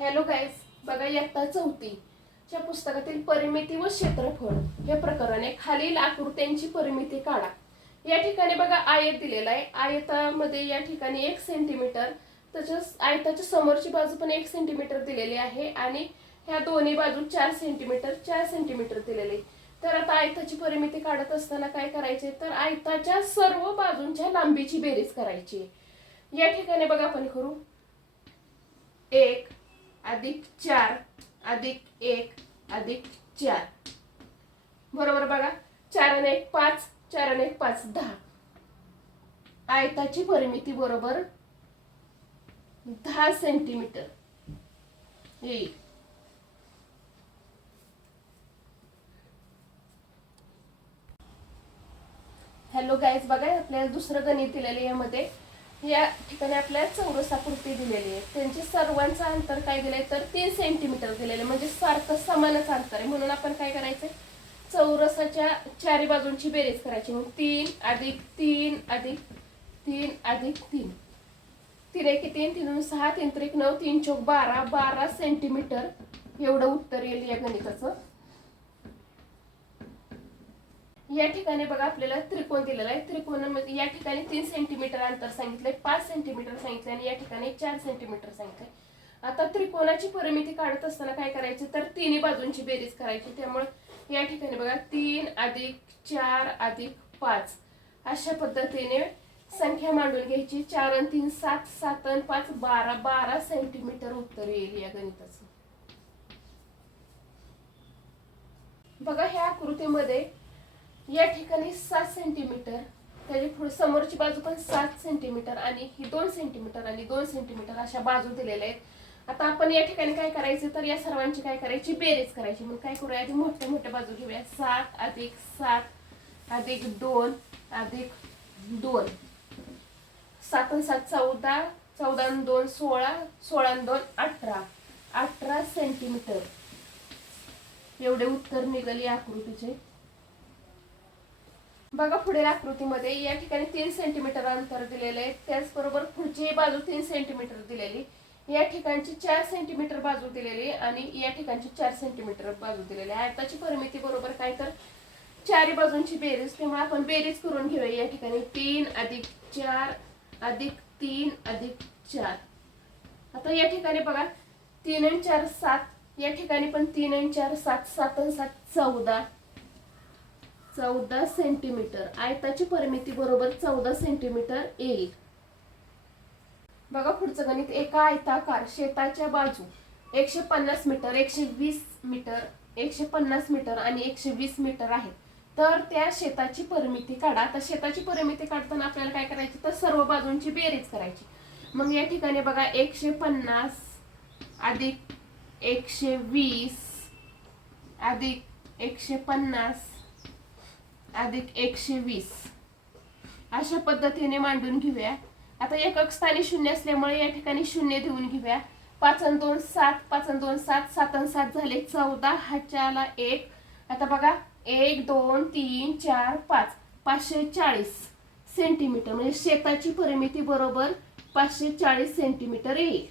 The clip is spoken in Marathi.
हॅलो गाईज बघा इयत्ता चौथीच्या पुस्तकातील परिमिती व क्षेत्रफळ हे प्रकरण खालील आकृत्यांची परिमिती काढा. या ठिकाणी बघा आयत दिलेला आहे. आयतामध्ये या ठिकाणी एक सेंटीमीटर तसेच आयताच्या समोरची बाजू पण एक सेंटीमीटर दिलेली आहे आणि ह्या दोन्ही बाजू चार सेंटीमीटर चार सेंटीमीटर दिलेले आहे. तर आता आयताची परिमिती काढत असताना काय करायचे तर आयताच्या सर्व बाजूंच्या लांबीची बेरीज करायची आहे. या ठिकाणी बघा आपण करू. एक अधिक चार अधिक एक अधिक चार. बरोबर बघा चार आणि एक पाच चार आणि एक पाच दहा. आयताची परिमिती बरोबर दहा सेंटीमीटर येईल. हॅलो गाईज बघा आपल्याला दुसरं गणित दिलेलं यामध्ये. या ठिकाणी आपल्याला चौरसापुरती दिलेली आहे. त्यांची सर्वांचं अंतर काय दिलंय? तर तीन सेंटीमीटर दिलेलं आहे. म्हणजे सारखं समानच अंतर आहे. म्हणून आपण काय करायचं चौरसाच्या चारी बाजूंची बेरीज करायची. मग तीन अधिक तीन अधिक तीन अधिक तीन. तीन एक तीन तीन सहा तीन त्रिक नऊ तीन चौक बारा. बारा सेंटीमीटर एवढं उत्तर येईल या गणिताचं. या ठिकाणी बघा आपल्याला त्रिकोण दिलेला आहे. त्रिकोणामध्ये म्हणजे या ठिकाणी तीन सेंटीमीटर अंतर सांगितलंय पाच सेंटीमीटर सांगितलंय आणि या ठिकाणी चार सेंटीमीटर सांगितलंय. आता त्रिकोणाची परिमिती काढत असताना काय करायची? तर तिन्ही बाजूंची बेरीज करायची. त्यामुळे या ठिकाणी बघा तीन अधिक चार अधिक पाच. अशा पद्धतीने संख्या मांडून घ्यायची. चार आणि तीन सात सात आणि पाच बारा बारा सेंटीमीटर उत्तर येईल या गणिताचं. बघा ह्या आकृतीमध्ये या ठिकाणी सात सेंटीमीटर त्याची पुढे समोरची बाजू पण सात सेंटीमीटर आणि ही दोन सेंटीमीटर आणि दोन सेंटीमीटर अशा बाजू दिलेल्या आहेत. आता आपण या ठिकाणी काय करायचं तर या सर्वांची काय करायची? बेरीज करायची. मग काय करूया? आधी मोठ्या मोठ्या बाजू घेऊया. सात अधिक सात अधिक दोन अधिक दोन. सात आणि सात चौदा चौदा आणि दोन सोळा सोळा आणि दोन अठरा. अठरा सेंटीमीटर एवढे उत्तर निघाले आकृतीचे. बघा पुढील आकृतीमध्ये या ठिकाणी तीन सेंटीमीटर अंतर दिलेले आहे. त्याचबरोबर पुढची बाजू तीन सेंटीमीटर दिलेली. या ठिकाणची चार सेंटीमीटर बाजू दिलेली आणि या ठिकाणची चार सेंटीमीटर बाजू दिलेली. आहे आयताची परिमिती बरोबर काय तर चारी बाजूंची बेरीज. त्यामुळे आपण बेरीज करून घेऊया. या ठिकाणी तीन अधिक चार अधिक तीन अधिक चार. आता या ठिकाणी बघा तीन आणि चार सात. या ठिकाणी पण तीन आणि चार सात सात आणि सात चौदा. चौदा सेंटीमीटर. आयताची परिमिती बरोबर चौदा सेंटीमीटर येईल. बघा पुढचं गणित. एका आयताकार शेताच्या बाजू एकशे पन्नास मीटर एकशे वीस मीटर एकशे पन्नास मीटर आणि एकशे वीस मीटर आहे. तर त्या शेताची परिमिती काढा. आता शेताची परिमिती काढताना आपल्याला काय करायची? तर सर्व बाजूंची बेरीज करायची. मग या ठिकाणी बघा एकशे पन्नास अधिक एकशे वीस अधिक एकशे पन्नास अधिक एकशे वीस. अशा पद्धतीने मांडून घेऊया. आता एकक स्थानी शून्य असल्यामुळे या ठिकाणी शून्य देऊन घेऊया. पाच आणि दोन सात पाच आणि दोन सात सात आणि सात झाले चौदा हाच्याला एक. आता बघा एक दोन तीन चार पाच. पाचशे चाळीस सेंटीमीटर म्हणजे शेताची परिमिती बरोबर पाचशे चाळीस सेंटीमीटर येईल.